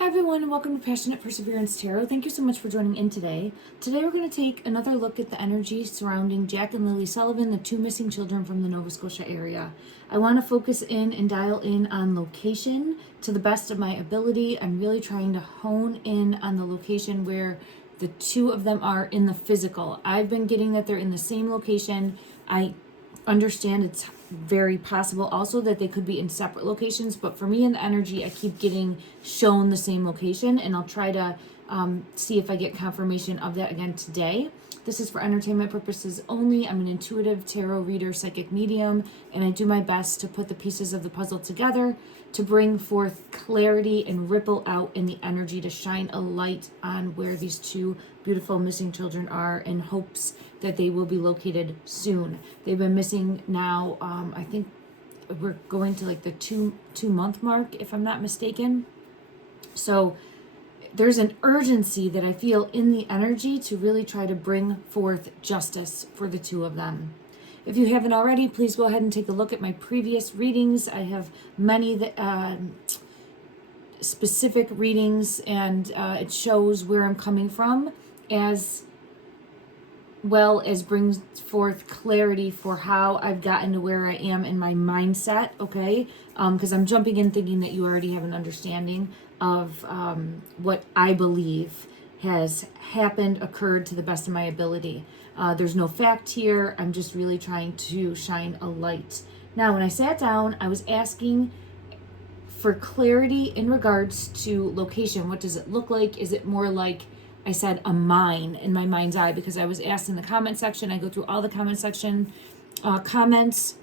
Hi everyone, and welcome to Passionate Perseverance Tarot. Thank you so much for joining in today. Today we're going to take another look at the energy surrounding Jack and Lily Sullivan, the two missing children from the Nova Scotia area. I want to focus in and dial in on location to the best of my ability. I'm really trying to hone in on the location where the two of them are in the physical. I've been getting that they're in the same location. I understand it's very possible also that they could be in separate locations, but for me in the energy, I keep getting shown the same location, and I'll try to see if I get confirmation of that again today. This is for entertainment purposes only. I'm an intuitive tarot reader, psychic medium, and I do my best to put the pieces of the puzzle together to bring forth clarity and ripple out in the energy to shine a light on where these two beautiful missing children are in hopes that they will be located soon. They've been missing now, I think we're going to like the two month mark, if I'm not mistaken. So there's an urgency that I feel in the energy to really try to bring forth justice for the two of them. If you haven't already, please go ahead and take a look at my previous readings. I have many that specific readings, and it shows where I'm coming from, as well as brings forth clarity for how I've gotten to where I am in my mindset, okay? Because I'm jumping in thinking that you already have an understanding of what I believe has happened, occurred to the best of my ability. There's no fact here. I'm just really trying to shine a light. Now, when I sat down, I was asking for clarity in regards to location. What does it look like? Is it more like, I said, a mine in my mind's eye? Because I was asked in the comment section. I go through all the comment section comments.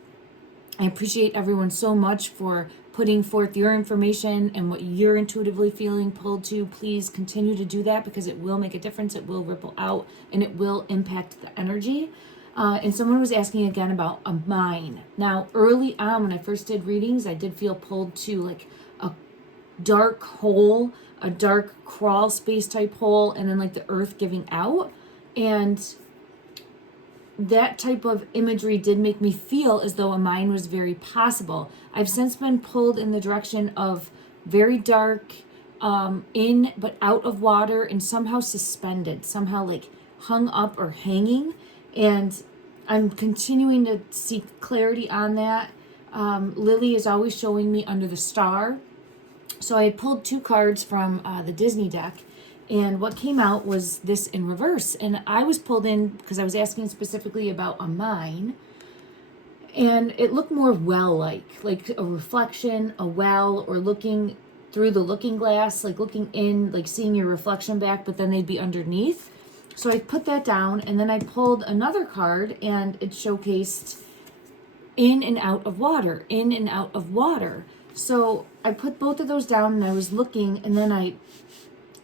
I appreciate everyone so much for putting forth your information and what you're intuitively feeling pulled to. Please continue to do that, because it will make a difference. It will ripple out and it will impact the energy. And someone was asking again about a mine. Now, early on when I first did readings, I did feel pulled to like a dark hole, a dark crawl space type hole, and then like the earth giving out. And that type of imagery did make me feel as though a mine was very possible. I've since been pulled in the direction of very dark, in but out of water, and somehow suspended, somehow like hung up or hanging. And I'm continuing to seek clarity on that. Lily is always showing me under the star. So I had pulled two cards from the Disney deck, and what came out was this in reverse. And I was pulled in because I was asking specifically about a mine, and it looked more well-like a reflection, a well, or looking through the looking glass, like looking in, like seeing your reflection back, but then they'd be underneath. So I put that down, and then I pulled another card, and it showcased in and out of water, in and out of water. So I put both of those down, and I was looking, and then I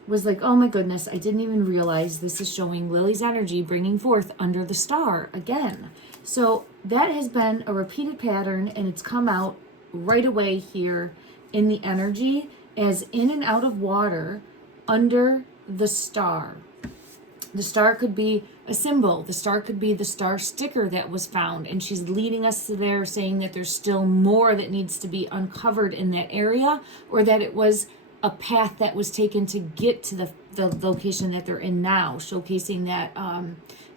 was like, oh my goodness, I didn't even realize this is showing Lily's energy bringing forth under the star again. So that has been a repeated pattern, and it's come out right away here in the energy as in and out of water under the star. The star could be a symbol. The star could be the star sticker that was found, and she's leading us to there, saying that there's still more that needs to be uncovered in that area, or that it was a path that was taken to get to the location that they're in now, showcasing that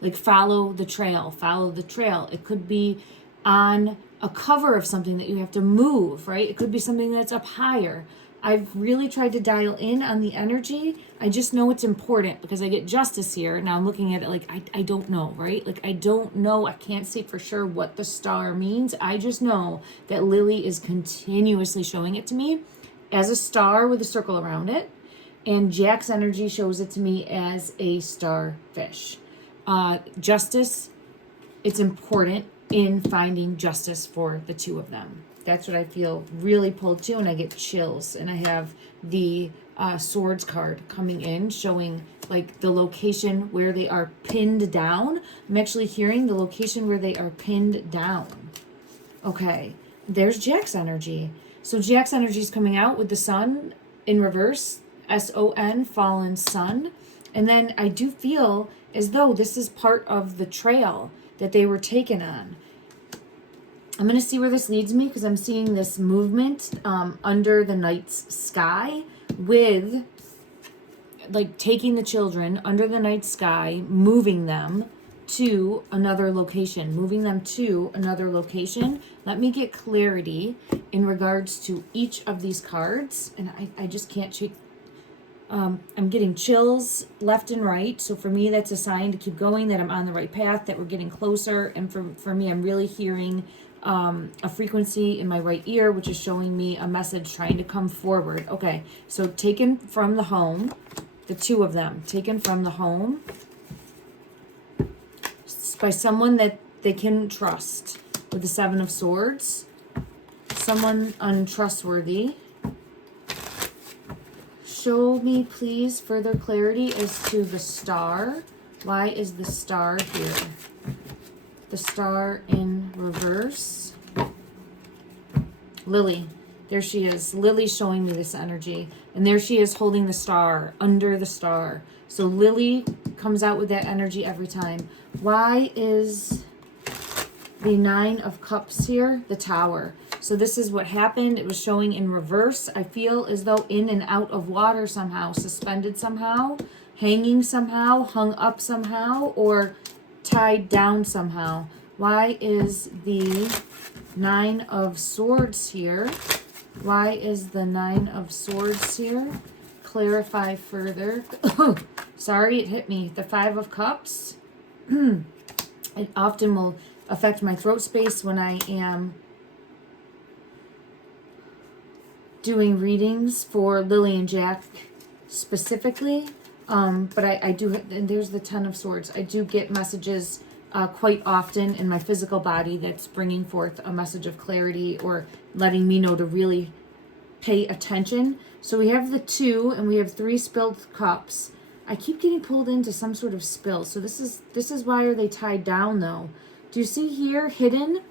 like follow the trail. It could be on a cover of something that you have to move, right? It could be something that's up higher. I've really tried to dial in on the energy. I just know it's important because I get justice here. Now I'm looking at it like, I don't know, right? Like, I don't know. I can't say for sure what the star means. I just know that Lily is continuously showing it to me as a star with a circle around it. And Jack's energy shows it to me as a starfish. Justice, it's important in finding justice for the two of them. That's what I feel really pulled to, and I get chills. And I have the swords card coming in, showing like the location where they are pinned down. I'm actually hearing the location where they are pinned down. Okay, there's Jack's energy. So Jack's energy is coming out with the sun in reverse, S-O-N, fallen sun. And then I do feel as though this is part of the trail that they were taken on. I'm going to see where this leads me, because I'm seeing this movement under the night's sky with like taking the children under the night sky, moving them to another location, Let me get clarity in regards to each of these cards. And I just can't shake. I'm getting chills left and right. So for me, that's a sign to keep going, that I'm on the right path, that we're getting closer. And for me, I'm really hearing a frequency in my right ear, which is showing me a message trying to come forward. Okay, so taken from the home, the two of them, taken from the home by someone that they can trust, with the Seven of Swords, someone untrustworthy. Show me, please, further clarity as to the Star. Why is the Star here? The Star in reverse. Lily. There she is. Lily's showing me this energy. And there she is holding the Star, under the Star. So Lily comes out with that energy every time. Why is the Nine of Cups here? The Tower. So this is what happened. It was showing in reverse. I feel as though in and out of water somehow, suspended somehow, hanging somehow, hung up somehow, or tied down somehow. Why is the Nine of Swords here? Why is the Nine of Swords here? Clarify further. Sorry, it hit me. The Five of Cups. It often will affect my throat space when I am doing readings for Lily and Jack specifically. But I do, and there's the Ten of Swords. I do get messages quite often in my physical body that's bringing forth a message of clarity or letting me know to really pay attention. So we have the two, and we have 3 spilled cups. I keep getting pulled into some sort of spill. So this is why are they tied down though? Do you see here hidden?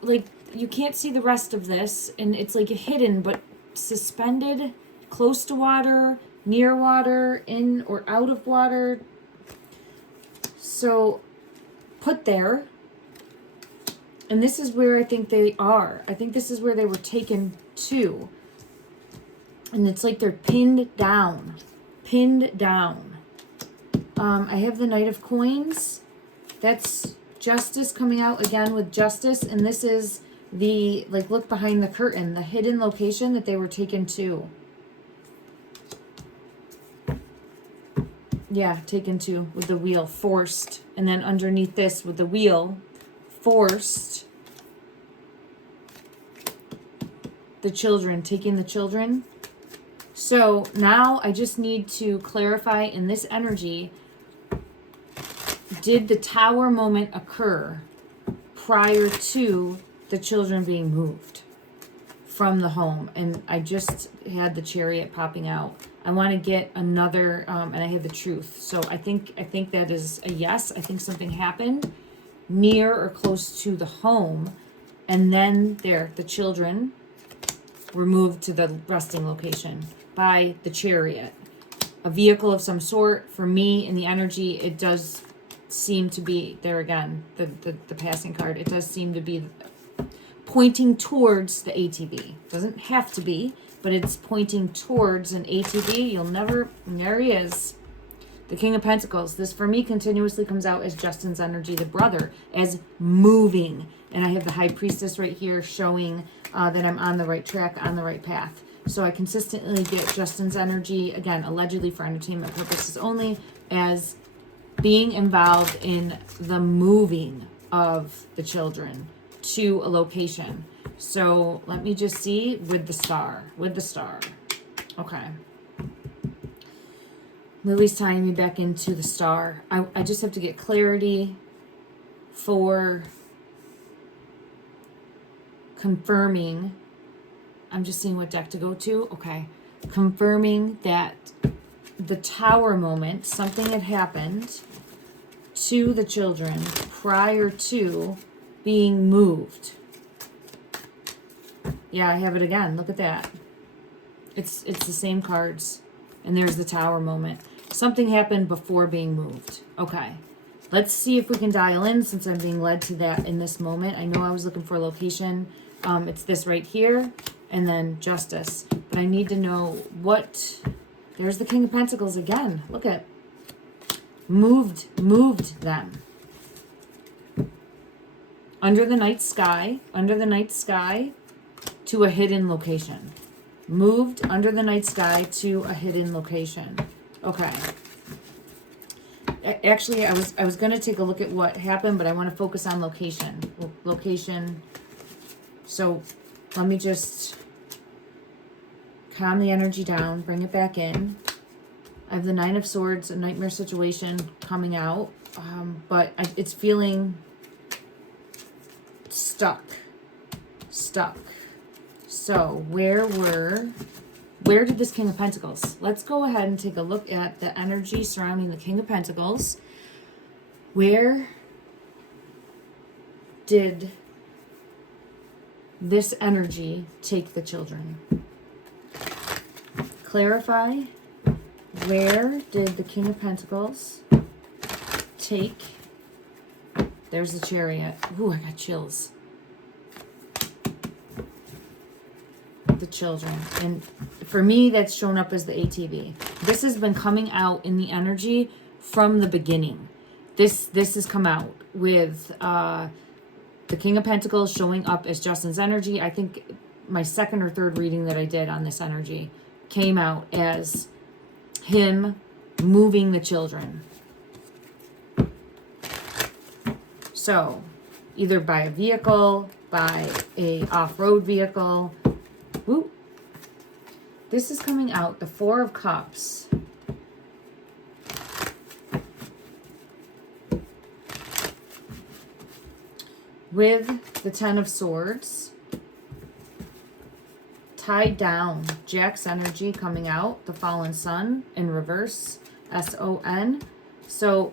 Like you can't see the rest of this, and it's like hidden but suspended, close to water, near water, in or out of water. So put there. And this is where I think they are. I think this is where they were taken to. And it's like they're pinned down. Pinned down. I have the Knight of Coins. That's Justice coming out again with Justice. And this is the, like, look behind the curtain. The hidden location that they were taken to. Yeah, taken to with the wheel. Forced. And then underneath this with the wheel. Forced. The children. Taking the children. So now I just need to clarify in this energy, did the Tower moment occur prior to the children being moved from the home? And I just had the Chariot popping out. I want to get another, and I had the Truth. So I think that is a yes. I think something happened near or close to the home. And then there, the children were moved to the resting location by the Chariot. A vehicle of some sort. For me, in the energy, it does seem to be, there again, the passing card, it does seem to be pointing towards the ATV. Doesn't have to be, but it's pointing towards an ATV. You'll never, there he is. The King of Pentacles. This for me continuously comes out as Justin's energy, the brother, as moving. And I have the High Priestess right here showing that I'm on the right track, on the right path. So I consistently get Justin's energy, again, allegedly for entertainment purposes only, as being involved in the moving of the children to a location. So let me just see with the Star. With the Star. Okay. Lily's tying me back into the Star. I just have to get clarity for confirming. I'm just seeing what deck to go to. Okay. Confirming that the Tower moment, something had happened to the children prior to being moved. Yeah, I have it again. Look at that. It's the same cards. And there's the Tower moment. Something happened before being moved. Okay. Let's see if we can dial in, since I'm being led to that in this moment. I know I was looking for a location. It's this right here. And then Justice. but I need to know what, there's the King of Pentacles again. Look at, moved them. Under the night sky to a hidden location. Moved under the night sky to a hidden location. Okay. Actually, I was going to take a look at what happened, but I want to focus on location. Location. So let me just calm the energy down, bring it back in. I have the Nine of Swords, a nightmare situation coming out, but it's feeling stuck. So where did this King of Pentacles? Let's go ahead and take a look at the energy surrounding the King of Pentacles. Where did this energy take the children? Clarify. Where did the King of Pentacles take? There's the Chariot. Ooh, I got chills. The children. And for me, that's shown up as the ATV. This has been coming out in the energy from the beginning. This has come out with the King of Pentacles showing up as Justin's energy. I think my second or third reading that I did on this energy came out as him moving the children. So either by a vehicle, by a off-road vehicle. Woo. This is coming out, the Four of Cups. With the Ten of Swords. Tied down, Jack's energy coming out, the Fallen Sun in reverse, S-O-N. So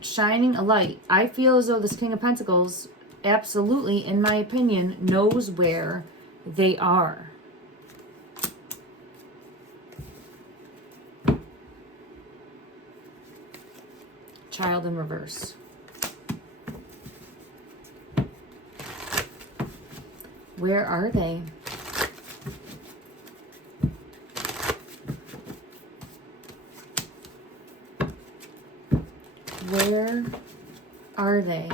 shining a light. I feel as though this King of Pentacles absolutely, in my opinion, knows where they are. Child in reverse. Where are they? Where are they?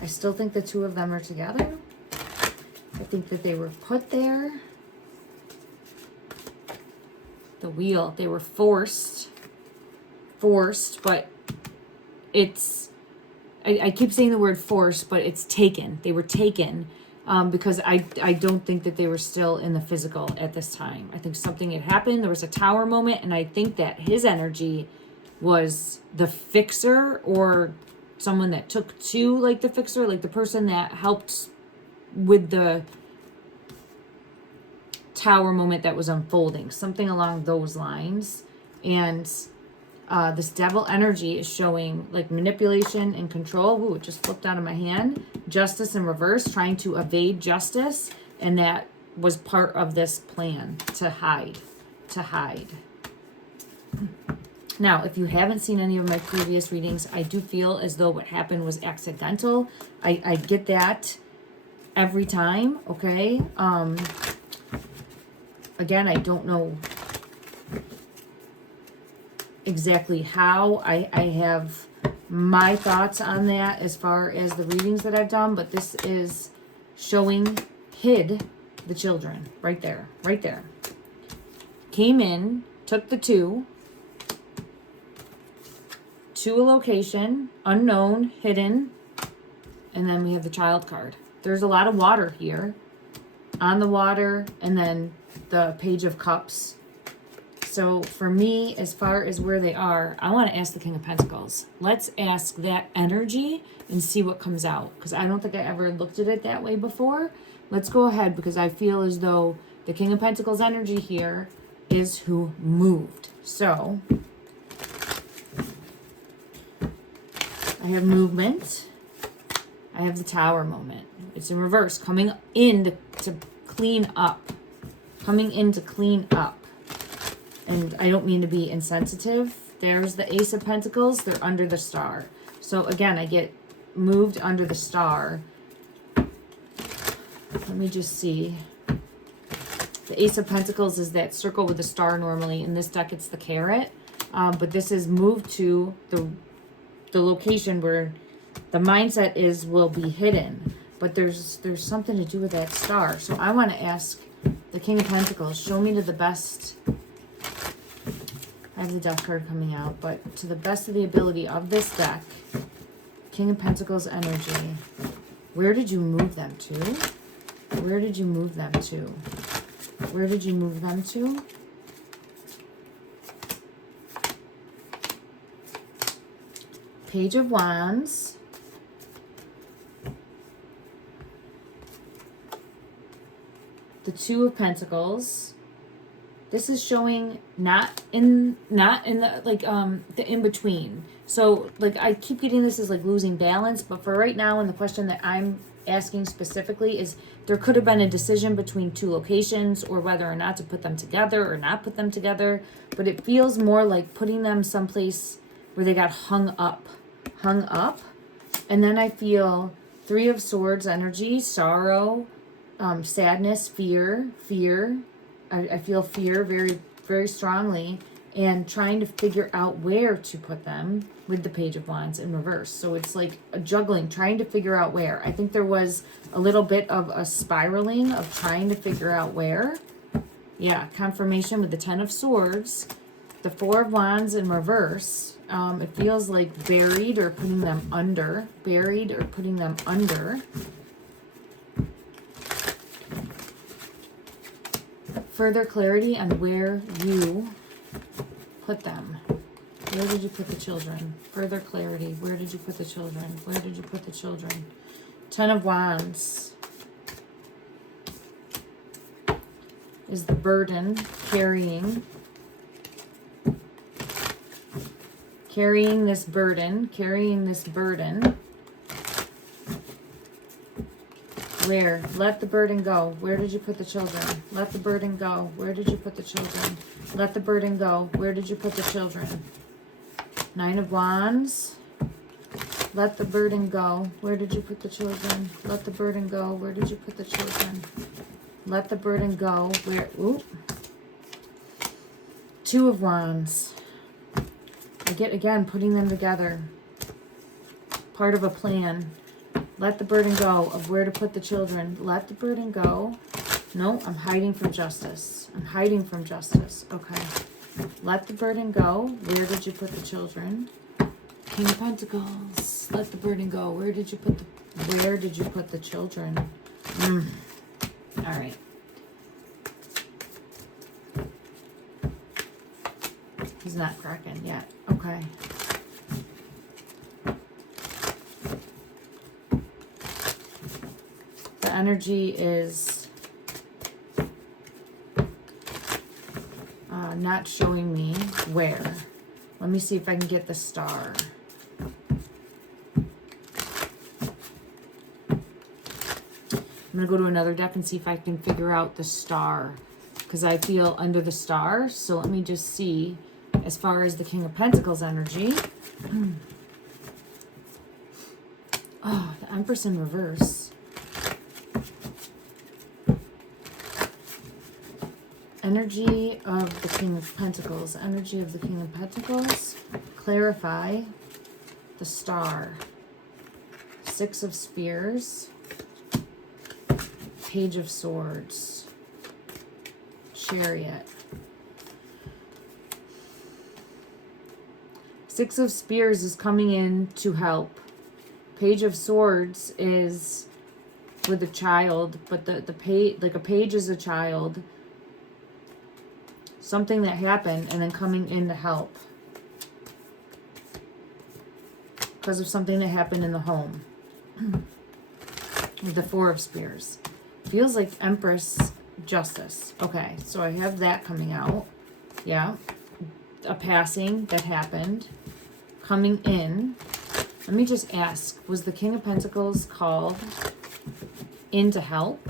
I still think the two of them are together. I think that they were put there. The wheel, they were forced, but it's, I keep saying the word forced, but it's taken. They were taken because I don't think that they were still in the physical at this time. I think something had happened. There was a tower moment, and I think that his energy was the fixer, or someone that took to like the fixer, like the person that helped with the tower moment that was unfolding, something along those lines. And this devil energy is showing like manipulation and control. Ooh, it just flipped out of my hand. Justice in reverse, trying to evade justice, and that was part of this plan to hide. Now, if you haven't seen any of my previous readings, I do feel as though what happened was accidental. I get that every time, okay? Again, I don't know exactly how. I have my thoughts on that as far as the readings that I've done, but this is showing hid the children right there, right there. Came in, took the two to a location, unknown, hidden, and then we have the child card. There's a lot of water here, on the water, and then the Page of Cups. So for me, as far as where they are, I want to ask the King of Pentacles. Let's ask that energy and see what comes out, because I don't think I ever looked at it that way before. Let's go ahead, because I feel as though the King of Pentacles energy here is who moved. So I have movement. I have the Tower moment. It's in reverse, coming in to clean up. Coming in to clean up. And I don't mean to be insensitive. There's the Ace of Pentacles. They're under the Star. So again, I get moved under the Star. Let me just see. The Ace of Pentacles is that circle with the star normally. In this deck, it's the carrot. But this is moved to the location where the mindset will be hidden. But there's something to do with that star. So I want to ask the King of Pentacles, show me to the best. I have the Death card coming out, but to the best of the ability of this deck, King of Pentacles energy, where did you move them to? Where did you move them to? Where did you move them to? Page of Wands. The Two of Pentacles. This is showing not in the like the in between. So like I keep getting this as like losing balance, but for right now, and the question that I'm asking specifically is there could have been a decision between two locations or whether or not to put them together or not put them together, but it feels more like putting them someplace where they got hung up. And then I feel Three of Swords energy, sorrow, sadness, fear. I feel fear very, very strongly, and trying to figure out where to put them with the Page of Wands in reverse. So it's like a juggling, trying to figure out where. I think there was a little bit of a spiraling of trying to figure out where. Yeah, confirmation with the Ten of Swords, the Four of Wands in reverse. It feels like buried or putting them under. Buried or putting them under. Further clarity on where you put them. Where did you put the children? Further clarity. Where did you put the children? Where did you put the children? Ten of Wands is the burden, carrying this burden. Where? Let the burden go. Where did you put the children? Let the burden go. Where did you put the children? Let the burden go. Where did you put the children? Nine of Wands. Let the burden go. Where did you put the children? Let the burden go. Where did you put the children? Let the burden go. Where? Ooh. Two of Wands. I get, again, putting them together. Part of a plan. Let the burden go of where to put the children. Let the burden go. No, I'm hiding from justice. I'm hiding from justice. Okay. Let the burden go. Where did you put the children? King of Pentacles. Let the burden go. Where did you put the children? All right. He's not cracking yet. Okay. The energy is not showing me where. Let me see if I can get the star. I'm going to go to another deck and see if I can figure out the star, because I feel under the star. So let me just see as far as the King of Pentacles energy. Oh, the Empress in reverse. Energy of the King of Pentacles. Energy of the King of Pentacles. Clarify the star. Six of Spears. Page of Swords. Chariot. Six of Spears is coming in to help. Page of Swords is with a child, but the page, like a page is a child. Something that happened and then coming in to help because of something that happened in the home. With the Four of Spears. Feels like Empress Justice. Okay, so I have that coming out. Yeah. A passing that happened. Coming in. Let me just ask, was the King of Pentacles called in to help?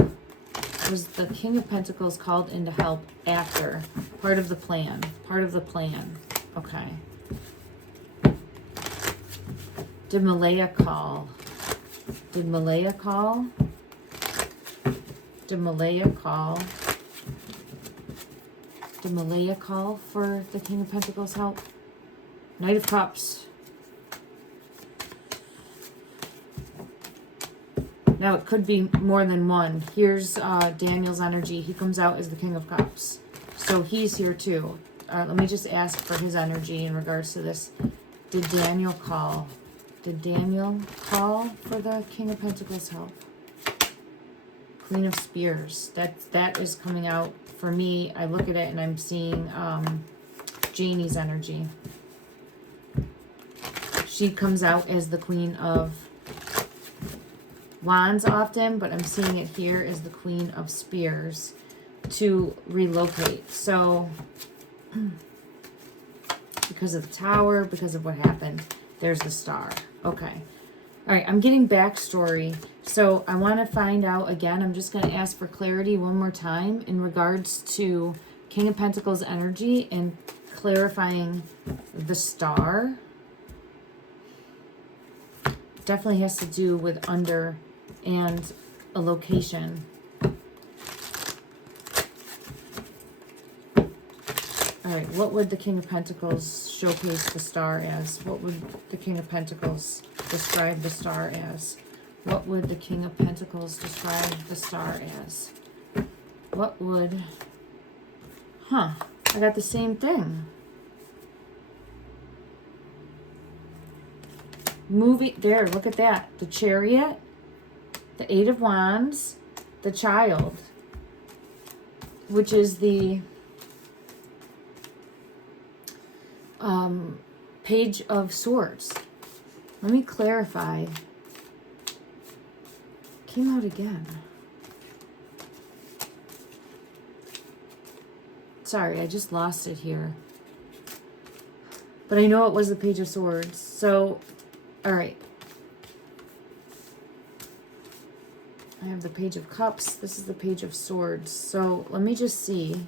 Was the King of Pentacles called in to help after? Part of the plan. Part of the plan. Okay. Did Malaya call? Did Malaya call? Did Malaya call? Did Malaya call for the King of Pentacles help? Knight of Cups. Now, it could be more than one. Here's Daniel's energy. He comes out as the King of Cups. So he's here too. Let me just ask for his energy in regards to this. Did Daniel call? Did Daniel call for the King of Pentacles help? Queen of Spears. That is coming out for me. I look at it and I'm seeing Janie's energy. She comes out as the Queen of Wands often, but I'm seeing it here as the Queen of Spears to relocate. So because of the Tower, because of what happened, there's the Star. Okay. All right, I'm getting backstory. So I want to find out again. I'm just going to ask for clarity one more time in regards to King of Pentacles energy and clarifying the Star. Definitely has to do with under and a location. All right, what would the King of Pentacles showcase the Star as? What would the King of Pentacles describe the Star as? What would the King of Pentacles describe the Star as? What would... I got the same thing. Movie, there, look at that. The Chariot, the Eight of Wands, the Child, which is the Page of Swords. Let me clarify. Came out again. Sorry, I just lost it here. But I know it was the Page of Swords. So, all right. I have the Page of Cups. This is the Page of Swords. So let me just see.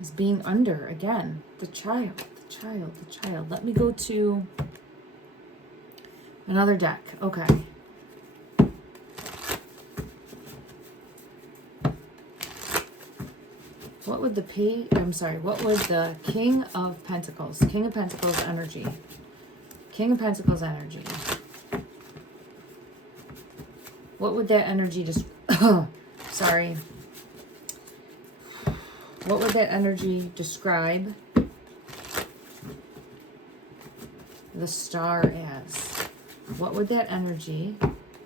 Is being under again. The child, the child, the child. Let me go to another deck. Okay. What would what would the King of Pentacles energy, King of Pentacles energy, what would that energy just, sorry, what would that energy describe the Star as? What would that energy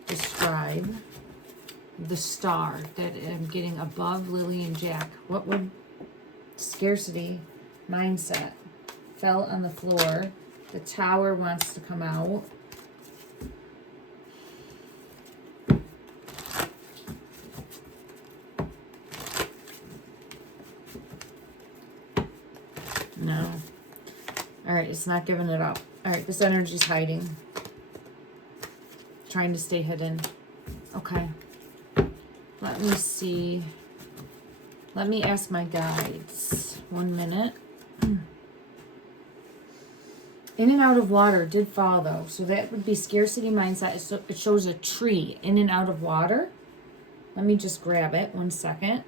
describe the Star that I'm getting above Lily and Jack? What would scarcity mindset? Fell on the floor. The Tower wants to come out. No. All right, it's not giving it up. All right, this energy's hiding. Trying to stay hidden. Okay. Let me see. Let me ask my guides. 1 minute. In and out of water did fall, though. So that would be scarcity mindset. So it shows a tree in and out of water. Let me just grab it 1 second.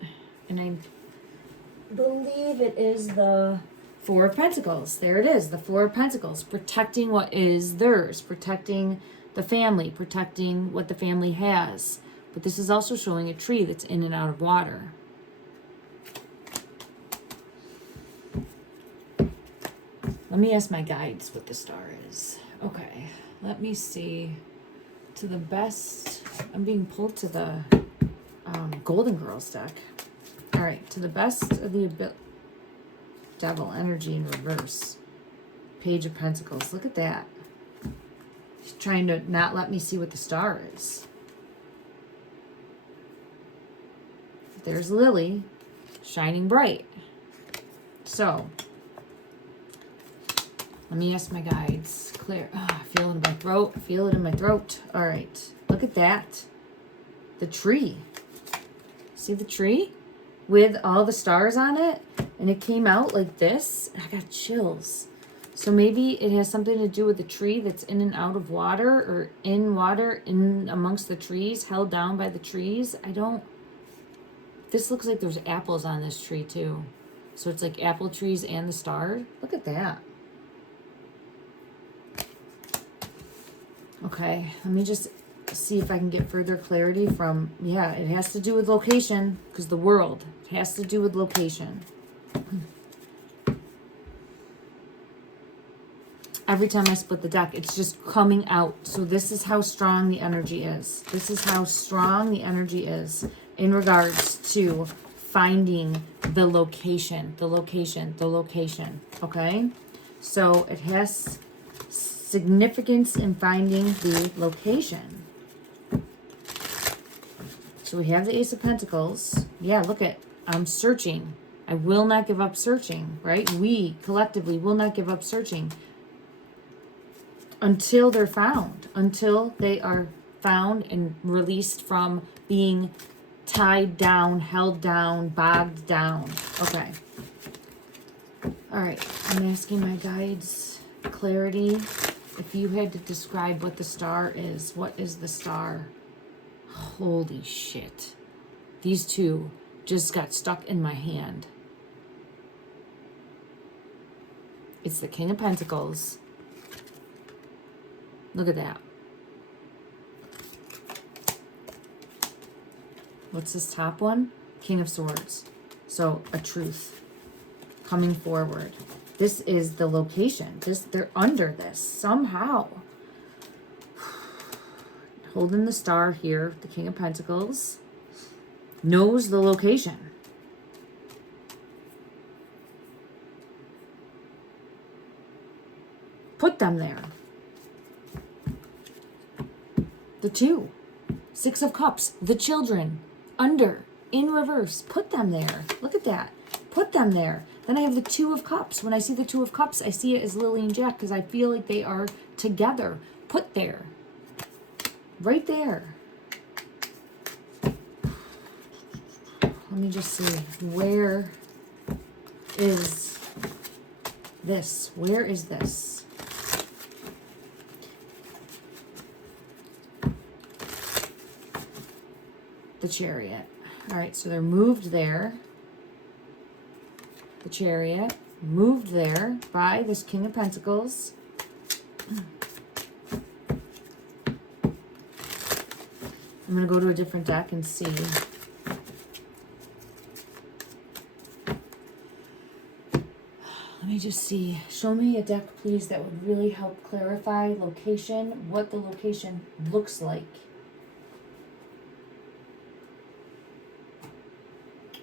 And I believe it is the Four of Pentacles. There it is, the Four of Pentacles. Protecting what is theirs. Protecting the family. Protecting what the family has. But this is also showing a tree that's in and out of water. Let me ask my guides what the Star is. Okay, let me see. To the best, I'm being pulled to the Golden Girls deck. All right, to the best of the Devil energy in reverse. Page of Pentacles. Look at that. She's trying to not let me see what the Star is. there's Lilly, shining bright. So, let me ask my guides. Clear. I feel it in my throat. I feel it in my throat. All right. Look at that. The tree. See the tree? With all the stars on it? And it came out like this. I got chills. So maybe it has something to do with the tree that's in and out of water, or in water, in amongst the trees, held down by the trees. This looks like there's apples on this tree too. So it's like apple trees and the star. Look at that. Okay, let me just see if I can get further clarity from, yeah, it has to do with location, because the world, it has to do with location. Every time I split the deck, it's just coming out. So this is how strong the energy is. This is how strong the energy is in regards to finding the location, okay? So it has significance in finding the location. So we have the Ace of Pentacles. Yeah, look at, I'm searching. I will not give up searching, right? We collectively will not give up searching until they're found, until they are found and released from being tied down, held down, bogged down. Okay. All right. I'm asking my guides clarity. If you had to describe what the star is, what is the star? Holy shit. These two just got stuck in my hand. It's the King of Pentacles. Look at that. What's this top one? King of Swords. So a truth coming forward. This is the location. They're under this somehow. Holding the star here, the King of Pentacles knows the location. Put them there. The two. Six of Cups. The children. Under. In reverse. Put them there. Look at that. Put them there. Then I have the Two of Cups. When I see the Two of Cups, I see it as Lily and Jack because I feel like they are together. Put there. Right there. Let me just see. Where is this? Where is this? The Chariot. All right, so they're moved there. The Chariot moved there by this King of Pentacles. I'm going to go to a different deck and see. Let me just see. Show me a deck, please, that would really help clarify location, what the location looks like.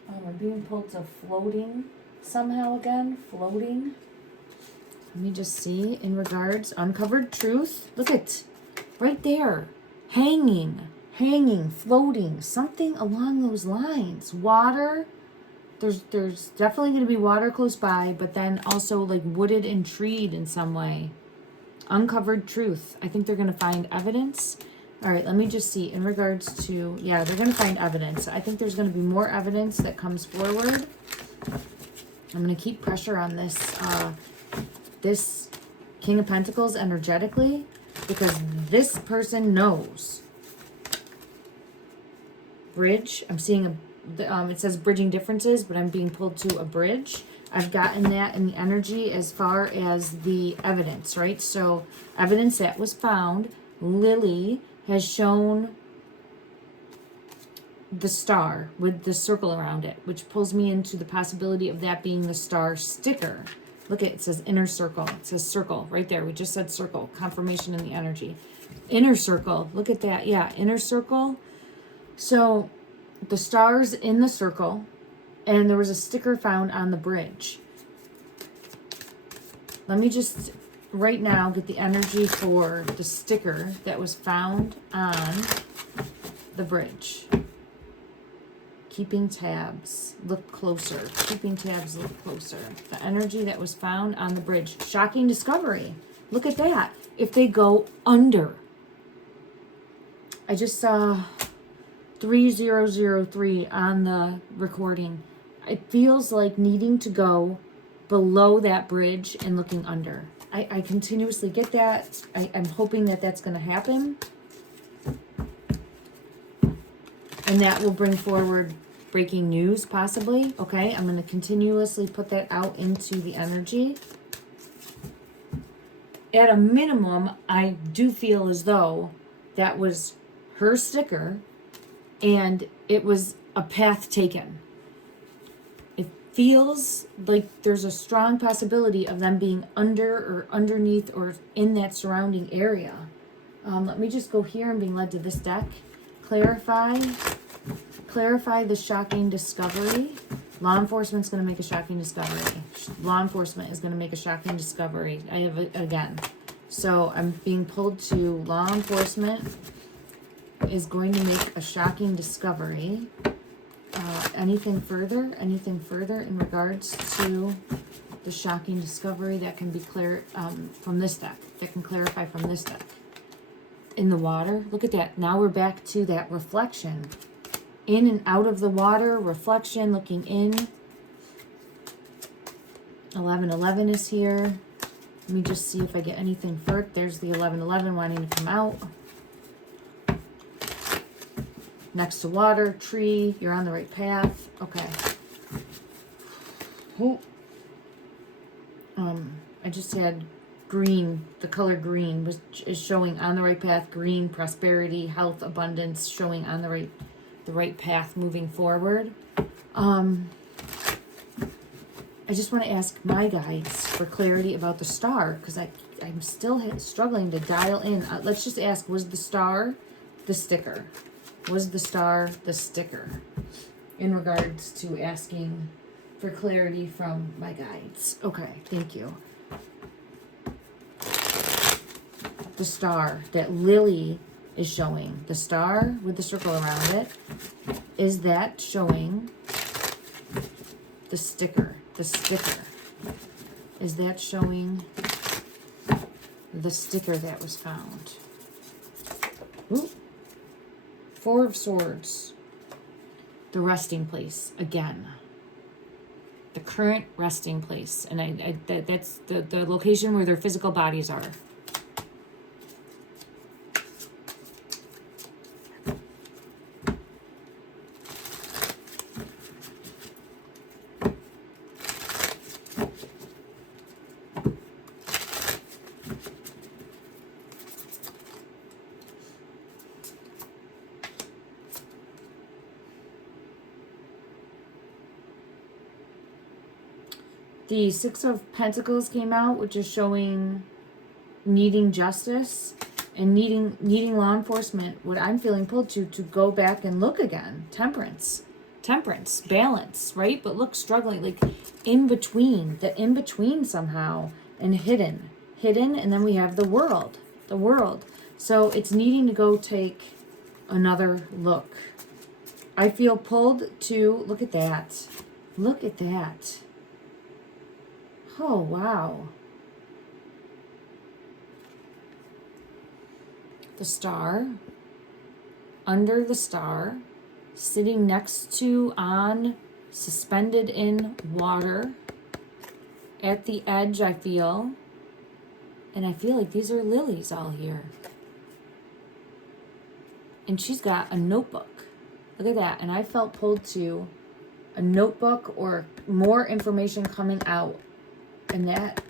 I'm being pulled to floating somehow again. Floating. Let me just see. In regards, uncovered truth. Look at right there. Hanging, floating. Something along those lines. Water. There's definitely going to be water close by, but then also like wooded and treed in some way. Uncovered truth. I think they're going to find evidence. All right, let me just see. In regards to, yeah, they're going to find evidence. I think there's going to be more evidence that comes forward. I'm going to keep pressure on this King of Pentacles energetically, because this person knows. Bridge. I'm seeing it says bridging differences, but I'm being pulled to a bridge. I've gotten that in the energy as far as the evidence, right? So evidence that was found. Lily has shown the star with the circle around it, which pulls me into the possibility of that being the star sticker. Look at it, says inner circle. It says circle right there. We just said circle. Confirmation in the energy. Inner circle. Look at that. Yeah, inner circle. So the star's in the circle, and there was a sticker found on the bridge. Let me just right now get the energy for the sticker that was found on the bridge. keeping tabs. Look closer. Keeping tabs, look closer. The energy that was found on the bridge. Shocking discovery. Look at that. If they go under. I just saw 3003 on the recording. It feels like needing to go below that bridge and looking under. I continuously get that. I'm hoping that that's going to happen. And that will bring forward breaking news, possibly. Okay, I'm going to continuously put that out into the energy. At a minimum, I do feel as though that was her sticker and it was a path taken. It feels like there's a strong possibility of them being under or underneath or in that surrounding area. Let me just go here and being led to this deck. Clarify the shocking discovery. Law enforcement's going to make a shocking discovery. Law enforcement is going to make a shocking discovery. I have it again. So I'm being pulled to law enforcement is going to make a shocking discovery. Anything further? Anything further in regards to the shocking discovery that can be clear from this deck? That can clarify from this deck. In the water, look at that. Now we're back to that reflection. In and out of the water, reflection, looking in. 1111 is here. Let me just see if I get anything further. There's the 1111 wanting to come out. Next to water, tree, you're on the right path. Okay. Oh. I just had green, the color green is showing on the right path. Green, prosperity, health, abundance, showing on the right path moving forward. I just want to ask my guides for clarity about the star, because I'm still struggling to dial in. Let's just ask, was the star the sticker? Was the star the sticker? In regards to asking for clarity from my guides. Okay, thank you. The star that Lilly is showing. The star with the circle around it. Is that showing the sticker? The sticker. Is that showing the sticker that was found? Ooh. Four of Swords. The resting place again. The current resting place. And that's the location where their physical bodies are. The Six of Pentacles came out, which is showing needing justice and needing law enforcement. What I'm feeling pulled to go back and look again. Temperance, balance, right? But look, struggling, like in between, the in between somehow, and hidden, and then we have the world. So it's needing to go take another look. I feel pulled to look at that. Oh, wow. The star, under the star, sitting next to, on, suspended in water, at the edge, I feel. And I feel like these are lilies all here. And she's got a notebook. Look at that. And I felt pulled to a notebook or more information coming out. And that,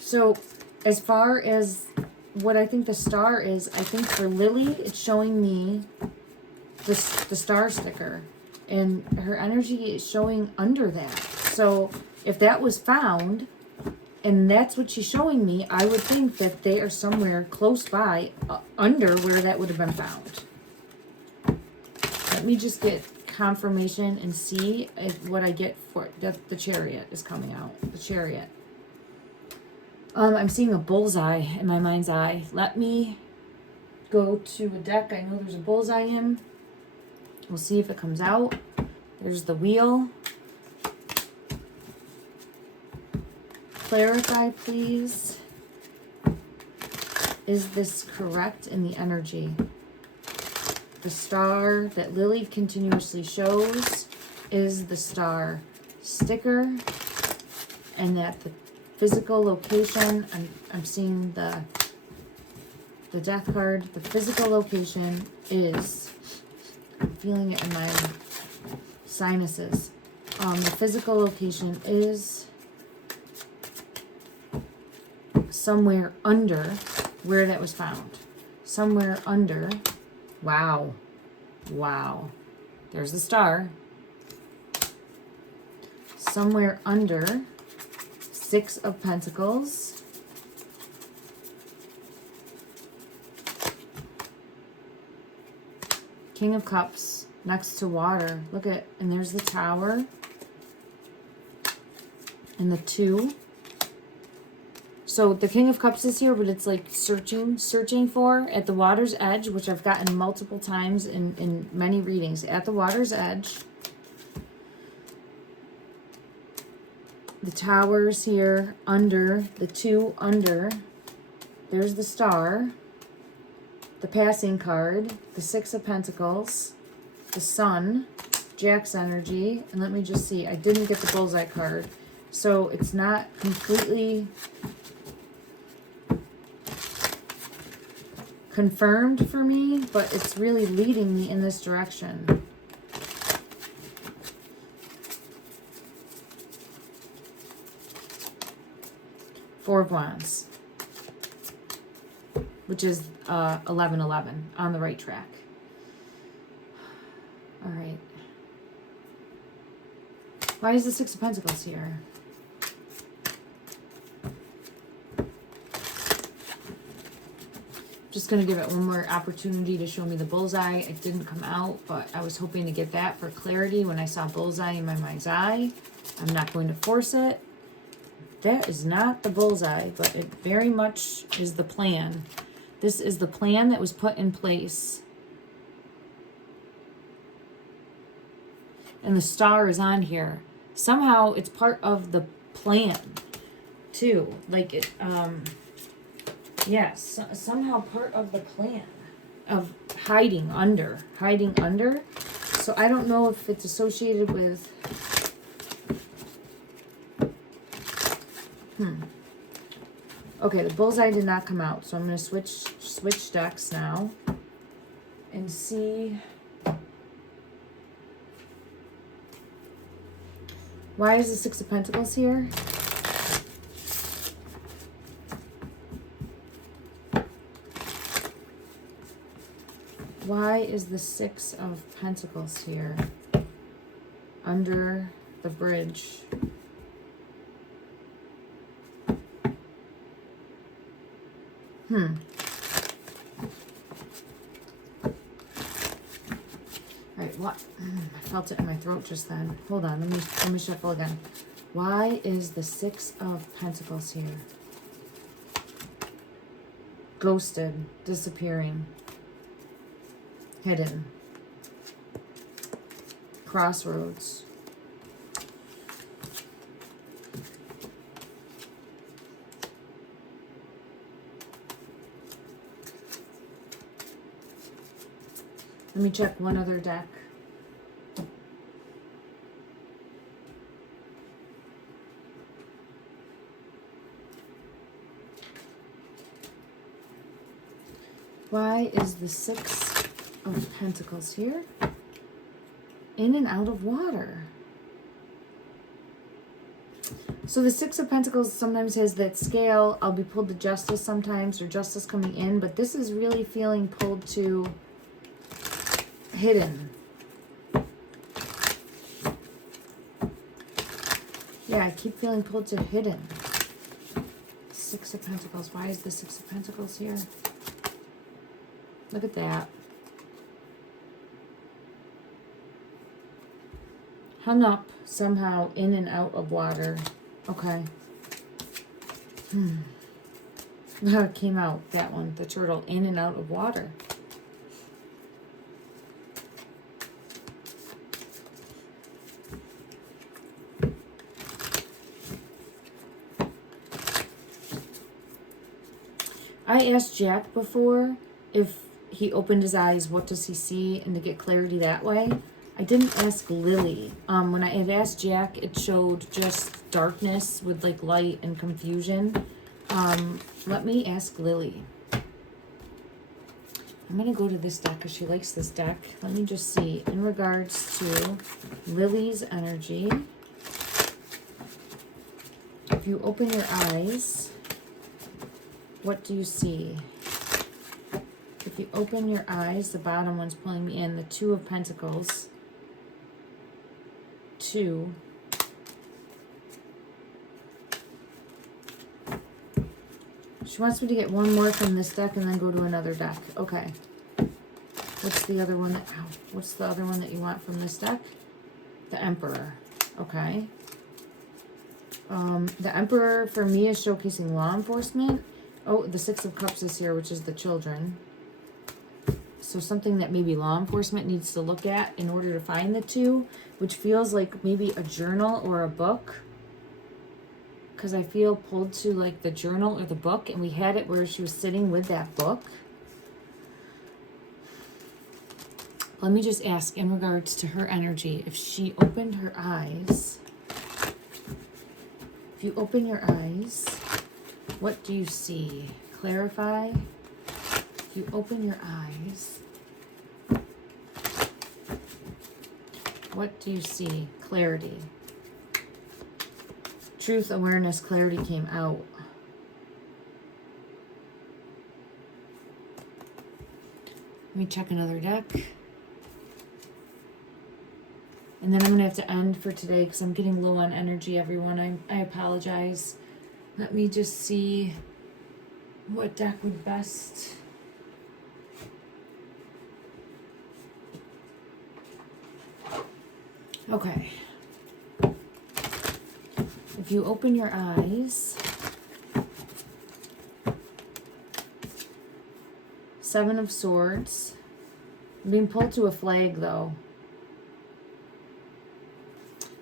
so as far as what I think the star is, I think for Lilly, it's showing me the star sticker. And her energy is showing under that. So if that was found, and that's what she's showing me, I would think that they are somewhere close by, under where that would have been found. Let me just get confirmation and see if what I get for the chariot is coming out. The chariot. I'm seeing a bullseye in my mind's eye. Let me go to a deck I know there's a bullseye in. We'll see if it comes out. There's the wheel. Clarify, please. Is this correct in the energy? The star that Lilly continuously shows is the star sticker, and that the physical location, I'm seeing the death card, the physical location is, I'm feeling it in my sinuses. The physical location is somewhere under where that was found. Somewhere under. Wow. Wow. There's the star. Somewhere under 6 of Pentacles. King of Cups next to water. Look at, and there's the Tower. And the 2. So the King of Cups is here, but it's like searching for at the water's edge, which I've gotten multiple times in many readings. At the water's edge. The Tower's here, under, the 2 under. There's the Star. The Passing card. The 6 of Pentacles. The Sun. Jack's energy. And let me just see. I didn't get the Bullseye card. So it's not completely confirmed for me, but it's really leading me in this direction. Four of Wands, which is 11-11, on the right track. All right. Why is the 6 of Pentacles here? Just going to give it one more opportunity to show me the bullseye. It didn't come out, but I was hoping to get that for clarity when I saw bullseye in my mind's eye. I'm not going to force it. That is not the bullseye, but it very much is the plan. This is the plan that was put in place. And the star is on here. Somehow it's part of the plan, too. Like it, yes, somehow part of the plan of hiding under. So I don't know if it's associated with, okay, the bullseye did not come out, so I'm going to switch decks now and see why is the 6 of Pentacles here? Why is the 6 of Pentacles here under the bridge? Alright, what? I felt it in my throat just then. Hold on, let me shuffle again. Why is the 6 of Pentacles here? Ghosted, disappearing, hidden, crossroads. Let me check one other deck. Why is the 6 of Pentacles here? In and out of water. So the 6 of Pentacles sometimes has that scale. I'll be pulled to justice sometimes, or justice coming in, but this is really feeling pulled to hidden. Yeah, I keep feeling pulled to hidden. 6 of Pentacles. Why is the 6 of Pentacles here? Look at that. Hung up somehow in and out of water. Okay. Came out, that one, the turtle, in and out of water. I asked Jack before if he opened his eyes, what does he see, and to get clarity that way. I didn't ask Lilly. When I had asked Jack, it showed just darkness with like light and confusion. Let me ask Lilly. I'm going to go to this deck because she likes this deck. Let me just see. In regards to Lily's energy, if you open your eyes, what do you see? If you open your eyes, the bottom one's pulling me in. The Two of Pentacles. 2. She wants me to get one more from this deck and then go to another deck. Okay. What's the other one what's the other one that you want from this deck? The Emperor. Okay. The Emperor for me is showcasing law enforcement. Oh, the Six of Cups is here, which is the children. So something that maybe law enforcement needs to look at in order to find the two, which feels like maybe a journal or a book. Because I feel pulled to like the journal or the book, and we had it where she was sitting with that book. Let me just ask in regards to her energy, if she opened her eyes. If you open your eyes, what do you see? Clarify. If you open your eyes, what do you see? Clarity. Truth, awareness, clarity came out. Let me check another deck. And then I'm going to have to end for today because I'm getting low on energy, everyone. I apologize. Let me just see what deck would best. Okay. If you open your eyes, 7 of Swords. I'm being pulled to a flag, though.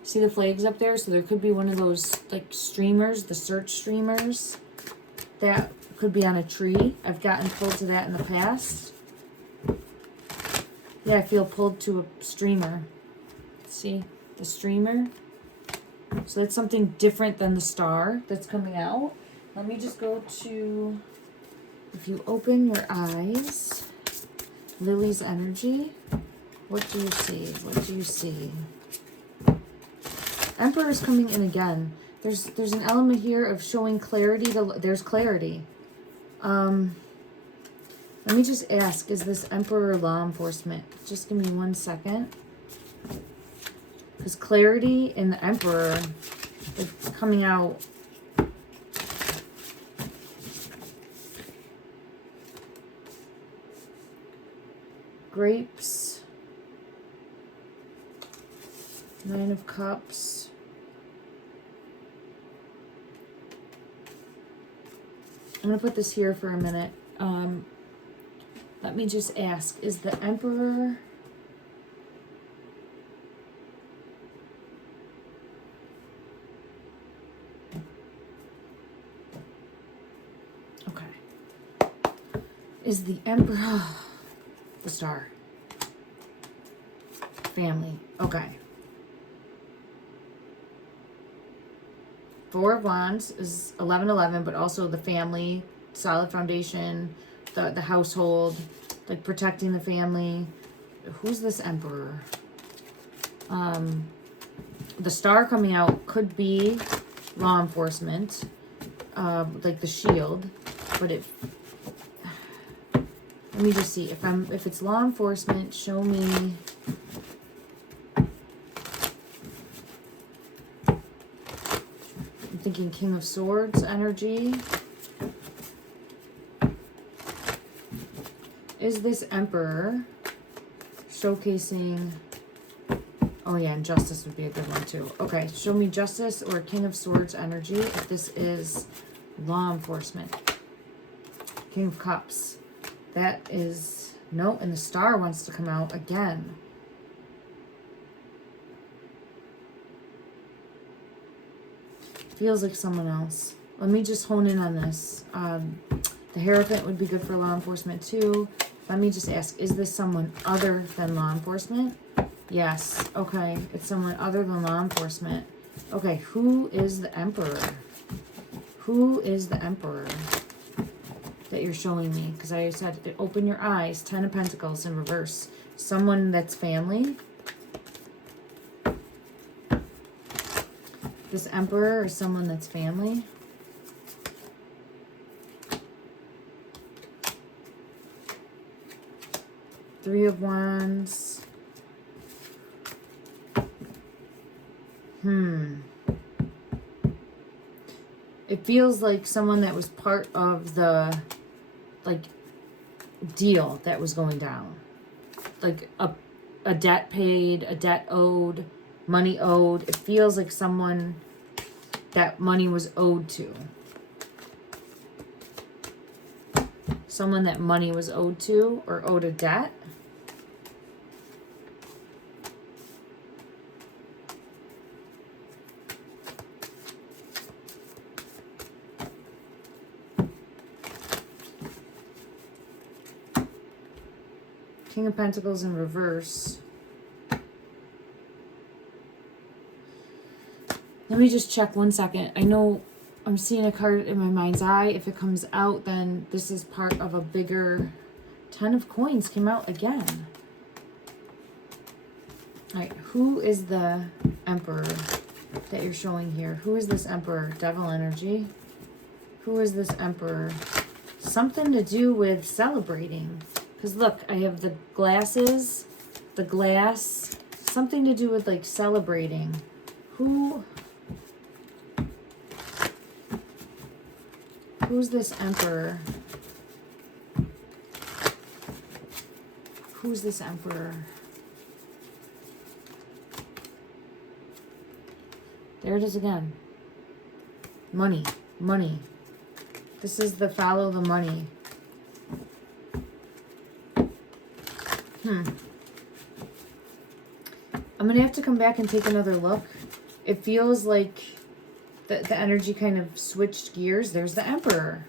See the flags up there? So there could be one of those, like, streamers, the search streamers. That could be on a tree. I've gotten pulled to that in the past. Yeah, I feel pulled to a streamer. See? The streamer. So that's something different than the star that's coming out. Let me just go to, if you open your eyes, Lily's energy, what do you see? What do you see? Emperor is coming in again. There's an element here of showing clarity. There's clarity. Let me just ask, is this Emperor law enforcement? Just give me 1 second. Because clarity in the Emperor is coming out. Grapes. 9 of Cups. I'm going to put this here for a minute. Let me just ask, is the Emperor... Okay. Is the Emperor... the Star. Family. Okay. 4 of Wands is 11-11, but also the family, solid foundation, the household, like protecting the family. Who's this Emperor? The Star coming out could be law enforcement, like the shield, but it... Let me just see. If it's law enforcement, show me... I'm thinking King of Swords energy. Is this Emperor showcasing... Oh yeah, and Justice would be a good one too. Okay, show me Justice or King of Swords energy if this is law enforcement. King of Cups. That is, no, and the Star wants to come out again. Feels like someone else. Let me just hone in on this. The Hierophant would be good for law enforcement too. Let me just ask, is this someone other than law enforcement? Yes. Okay. It's someone other than law enforcement. Okay. Who is the Emperor? Who is the Emperor that you're showing me? Because I said, open your eyes. 10 of Pentacles in reverse. Someone that's family. This Emperor is someone that's family. Three of Wands. It feels like someone that was part of the, like, deal that was going down. Like a debt paid, a debt owed, money owed. It feels like someone that money was owed to. Someone that money was owed to or owed a debt. King of Pentacles in reverse. Let me just check 1 second. I know I'm seeing a card in my mind's eye. If it comes out, then this is part of a bigger... 10 of Coins came out again. All right, who is the Emperor that you're showing here? Who is this Emperor? Devil energy. Who is this Emperor? Something to do with celebrating. Because look, I have the glasses, the glass, something to do with like celebrating. Who's this Emperor? Who's this Emperor? There it is again. Money, money. This is the follow the money. I'm going to have to come back and take another look. It feels like the energy kind of switched gears. There's the Emperor.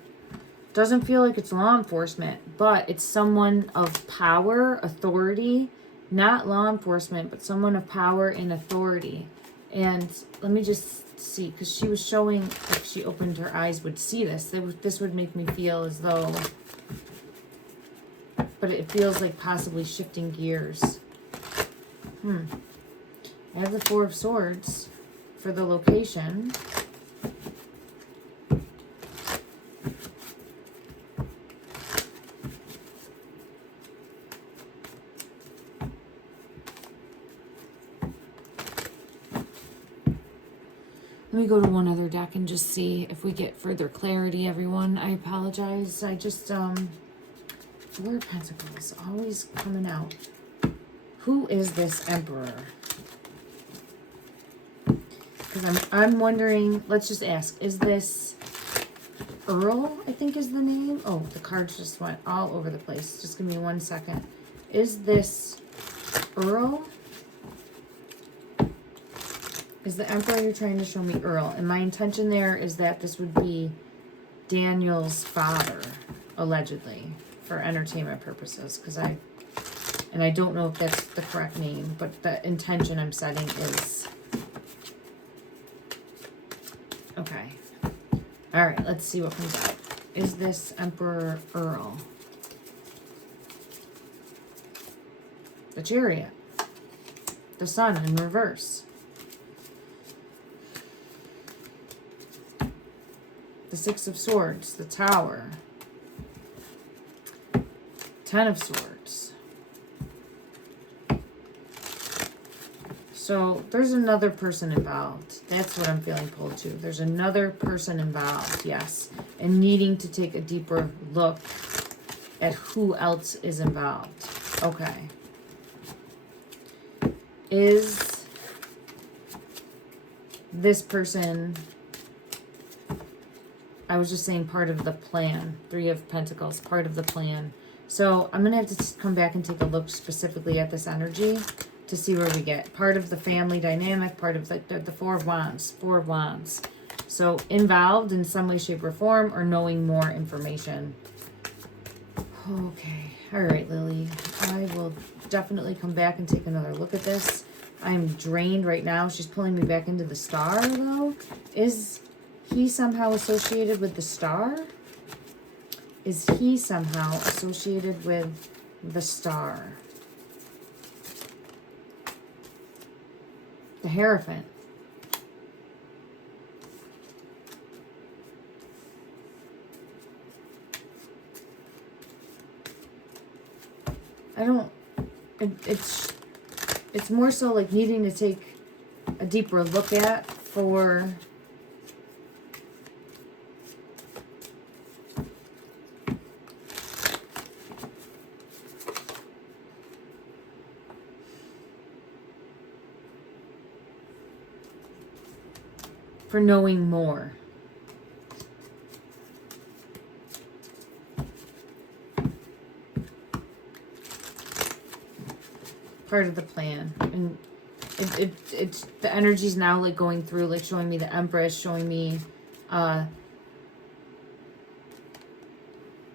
Doesn't feel like it's law enforcement, but it's someone of power, authority. Not law enforcement, but someone of power and authority. And let me just see, because she was showing, if she opened her eyes, would see this. This would make me feel as though... But it feels like possibly shifting gears. I have the Four of Swords for the location. Let me go to one other deck and just see if we get further clarity, everyone. I apologize. I just, Four of Pentacles, always coming out. Who is this Emperor? Because I'm wondering, let's just ask, is this Earl, I think is the name? Oh, the cards just went all over the place. Just give me 1 second. Is this Earl? Is the Emperor you're trying to show me Earl? And my intention there is that this would be Daniel's father, allegedly, for entertainment purposes. Because I don't know if that's the correct name, but the intention I'm setting is... Okay. All right, let's see what comes out. Is this Emperor Earl? The Chariot. The Sun in reverse. The Six of Swords. The Tower. 10 of Swords. So there's another person involved. That's what I'm feeling pulled to. There's another person involved, yes. And needing to take a deeper look at who else is involved. Okay. Is this person I was just saying part of the plan. 3 of Pentacles, part of the plan. So I'm going to have to come back and take a look specifically at this energy to see where we get. Part of the family dynamic, part of the 4 of Wands. 4 of Wands. So involved in some way, shape, or form, or knowing more information. Okay. All right, Lily. I will definitely come back and take another look at this. I'm drained right now. She's pulling me back into the star, though. Is he somehow associated with the star? Is he somehow associated with the star? The Hierophant. I don't, it's more so like needing to take a deeper look at for knowing more. Part of the plan. And it's the energy's now like going through, like showing me the Empress, showing me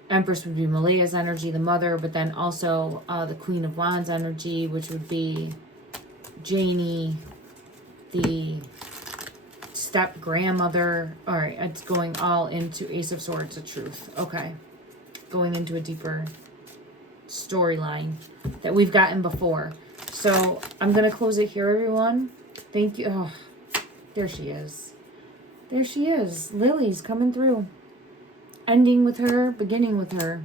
Empress would be Malaya's energy, the mother, but then also the Queen of Wands energy, which would be Jennie, the step grandmother. All right, it's going all into Ace of Swords, the truth. Okay, going into a deeper storyline that we've gotten before. So I'm gonna close it here, everyone. Thank you. Oh, there she is. There she is. Lily's coming through. Ending with her, beginning with her.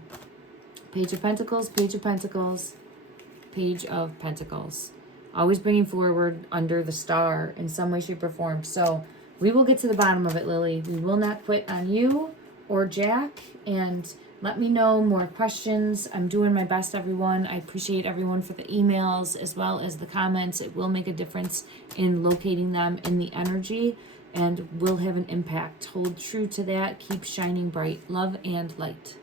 Page of Pentacles, Page of Pentacles, Page of Pentacles. Always bringing forward under the star in some way, shape, or form. So we will get to the bottom of it, Lily. We will not quit on you or Jack. And let me know more questions. I'm doing my best, everyone. I appreciate everyone for the emails as well as the comments. It will make a difference in locating them in the energy and will have an impact. Hold true to that. Keep shining bright. Love and light.